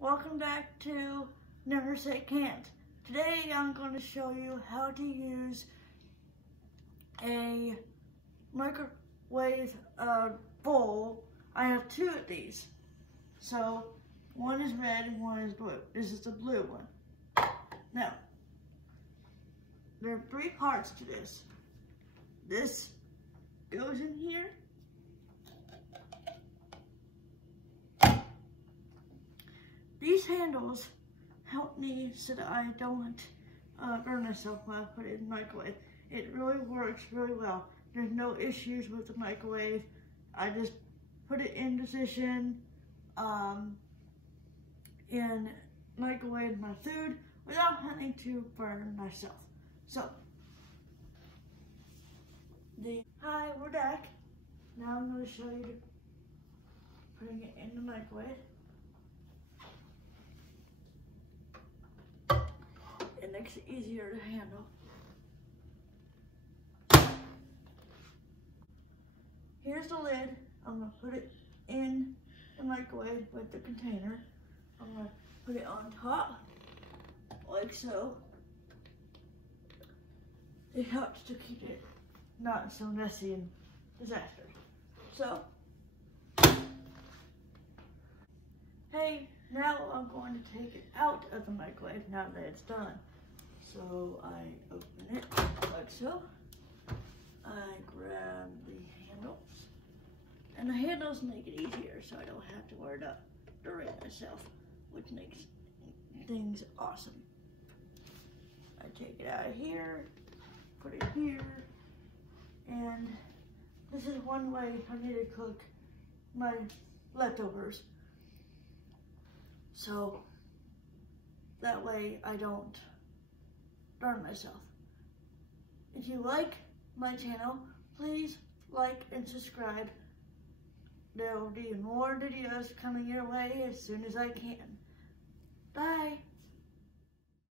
Welcome back to Never Say Can't. Today I'm going to show you how to use a microwave bowl. I have two of these. So one is red and one is blue. This is the blue one. Now, there are three parts to this. This goes in here. These handles help me so that I don't burn myself when I put it in the microwave. It really works really well. There's no issues with the microwave. I just put it in position and microwave my food without having to burn myself. So, hi, we're back. Now I'm going to show you putting it in the microwave. It makes it easier to handle. Here's the lid. I'm going to put it in the microwave with the container. I'm going to put it on top, like so. It helps to keep it not so messy and disaster. So, hey, now I'm going to take it out of the microwave now that it's done. So I open it like so. I grab the handles. And the handles make it easier so I don't have to worry about stirring myself, which makes things awesome. I take it out of here, put it here, and this is one way I need to cook my leftovers. So that way I don't burn myself. If you like my channel, please like and subscribe. There will be more videos coming your way as soon as I can. Bye.